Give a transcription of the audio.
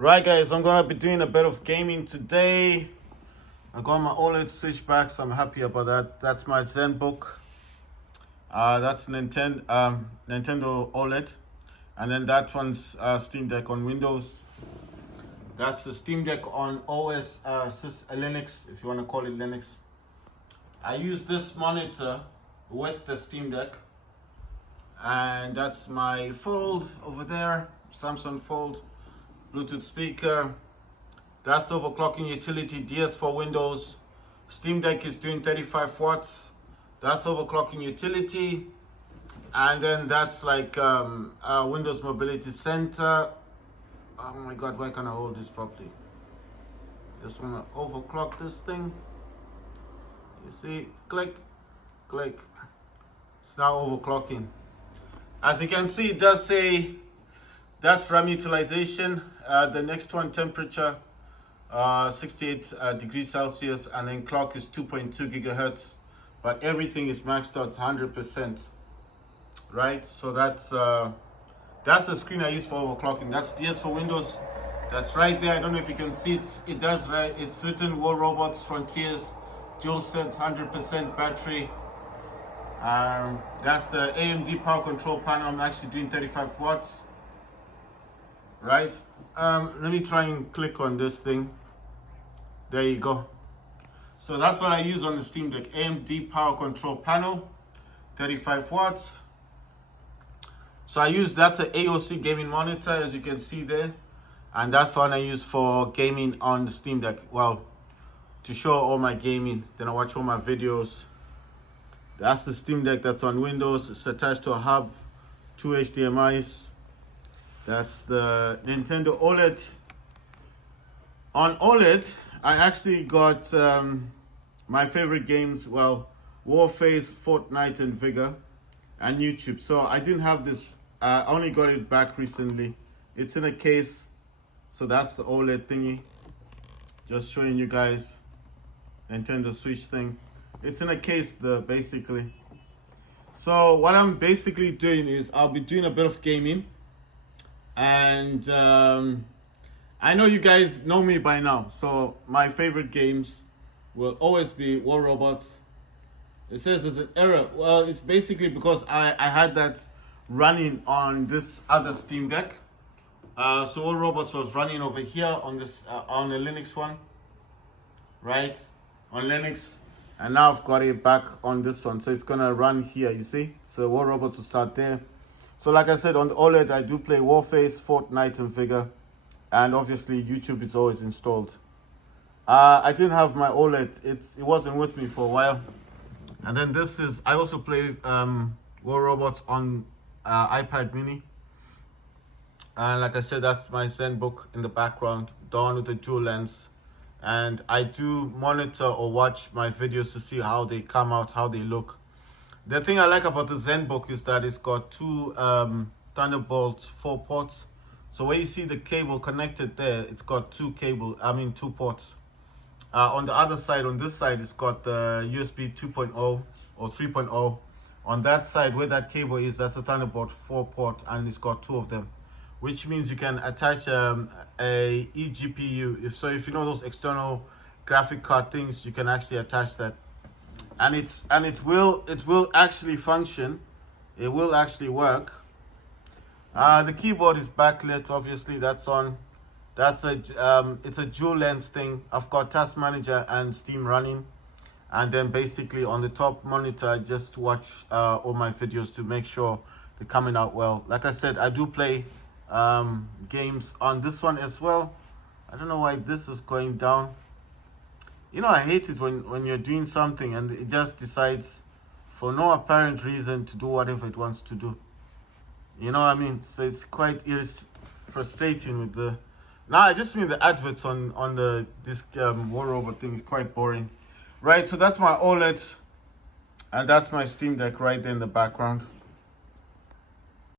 Right guys, I'm gonna be doing a bit of gaming today. I got my Oled switch back, so I'm happy about that. That's my Zenbook. That's Nintendo OLED. And then that one's Steam Deck on Windows. That's the Steam Deck on OS Linux, if you want to call it Linux. I use this monitor with the Steam Deck. And that's my Fold over there, Samsung Fold. Bluetooth speaker. That's overclocking utility, DS for Windows. Steam Deck is doing 35 watts. That's overclocking utility. And then that's like Windows Mobility Center. Oh my God, why can't I hold this properly? Just want to overclock this thing. You see, click, click. It's now overclocking. As you can see, it does say that's RAM utilization. The next one, temperature, 68 degrees Celsius, and then clock is 2.2 gigahertz. But everything is maxed out 100%, right? So that's the screen I use for overclocking. That's DS for Windows. That's right there. I don't know if you can see it. It does, right? It's written War Robots Frontiers, dual sense, 100% battery. That's the AMD power control panel. I'm actually doing 35 watts. Right, let me try and click on this thing. There you go. So that's what I use on the Steam Deck. AMD power control panel, 35 watts. So that's an AOC gaming monitor, as you can see there. And that's one I use for gaming on the Steam Deck. Well, to show all my gaming, then I watch all my videos. That's the Steam Deck that's on Windows. It's attached to a hub, 2 HDMIs. That's the Nintendo OLED. On OLED, I actually got my favorite games, well, Warface, Fortnite, and Vigor, and YouTube. So I didn't have this, I only got it back recently. It's in a case, so that's the OLED thingy. Just showing you guys Nintendo Switch thing. It's in a case, basically. So what I'm basically doing is I'll be doing a bit of gaming. And I know you guys know me by now, so my favorite games will always be War Robots. It says there's an error. Well, it's basically because I had that running on this other Steam Deck. So War Robots was running over here on this on the Linux one, right? On Linux, and now I've got it back on this one, so it's gonna run here. You see, so War Robots will start there. So like I said, on the OLED, I do play Warface, Fortnite, and Vigor. And obviously, YouTube is always installed. I didn't have my OLED. It wasn't with me for a while. And then I also play War Robots on iPad mini. And like I said, that's my Zenbook in the background, the one with the dual lens. And I do monitor or watch my videos to see how they come out, how they look. The thing I like about the Zenbook is that it's got two Thunderbolt 4 ports. So where you see the cable connected there, it's got two ports. On the other side, on this side, it's got the USB 2.0 or 3.0. On that side, where that cable is, that's a Thunderbolt 4 port, and it's got two of them, which means you can attach a eGPU. If you know those external graphic card things, you can actually attach that. And it will actually function. It will actually work. The keyboard is backlit, obviously. It's a dual lens thing. I've got Task Manager and Steam running, and then basically on the top monitor I just watch all my videos to make sure they're coming out well. Like I said, I do play games on this one as well. I don't know why this is going down. You know, I hate it when you're doing something and it just decides for no apparent reason to do whatever it wants to do. You know what I mean? So it's quite frustrating with the... Now, I just mean the adverts on this War Robot thing is quite boring. Right, so that's my OLED. And that's my Steam Deck right there in the background.